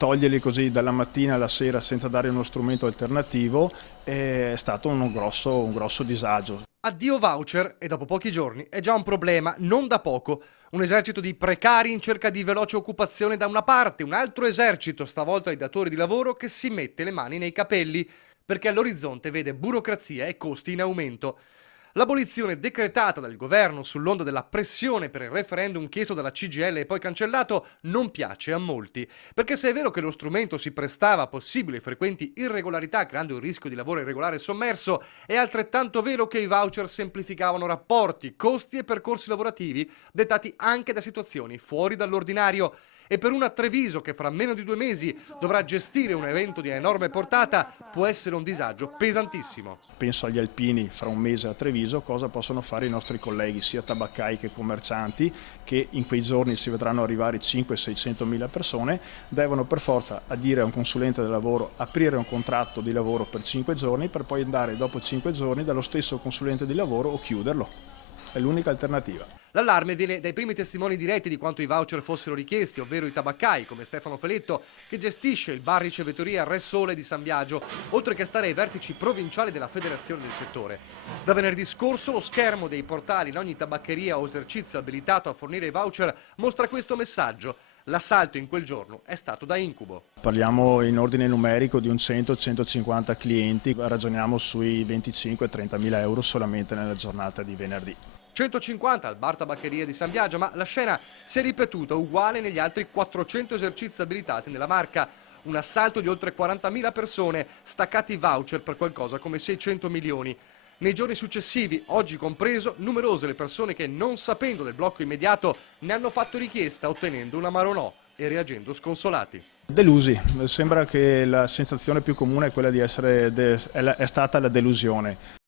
toglierli così dalla mattina alla sera senza dare uno strumento alternativo è stato un grosso disagio. Addio voucher e dopo pochi giorni è già un problema, non da poco. Un esercito di precari in cerca di veloce occupazione da una parte, un altro esercito, stavolta di datori di lavoro, che si mette le mani nei capelli, perché all'orizzonte vede burocrazia e costi in aumento. L'abolizione decretata dal governo sull'onda della pressione per il referendum chiesto dalla CGIL e poi cancellato non piace a molti, perché se è vero che lo strumento si prestava a possibili e frequenti irregolarità creando il rischio di lavoro irregolare sommerso, è altrettanto vero che i voucher semplificavano rapporti, costi e percorsi lavorativi dettati anche da situazioni fuori dall'ordinario. E per una Treviso che fra meno di 2 mesi dovrà gestire un evento di enorme portata può essere un disagio pesantissimo. Penso agli alpini fra un mese a Treviso, cosa possono fare i nostri colleghi, sia tabaccai che commercianti, che in quei giorni si vedranno arrivare 500-600 mila persone, devono per forza adire a un consulente del lavoro, aprire un contratto di lavoro per 5 giorni per poi andare dopo 5 giorni dallo stesso consulente di lavoro o chiuderlo. È l'unica alternativa. L'allarme viene dai primi testimoni diretti di quanto i voucher fossero richiesti, ovvero i tabaccai, come Stefano Feletto, che gestisce il bar ricevitoria Re Sole di San Biagio, oltre che stare ai vertici provinciali della federazione del settore. Da venerdì scorso lo schermo dei portali in ogni tabaccheria o esercizio abilitato a fornire i voucher mostra questo messaggio. L'assalto in quel giorno è stato da incubo. Parliamo in ordine numerico di un 100-150 clienti, ragioniamo sui 25-30 mila euro solamente nella giornata di venerdì. 150 al bar tabaccheria di San Biagio, ma la scena si è ripetuta uguale negli altri 400 esercizi abilitati nella Marca. Un assalto di oltre 40.000 persone, staccati voucher per qualcosa come 600 milioni. Nei giorni successivi, oggi compreso, numerose le persone che, non sapendo del blocco immediato, ne hanno fatto richiesta ottenendo un amaro no e reagendo sconsolati. Delusi, sembra che la sensazione più comune è quella di è stata la delusione.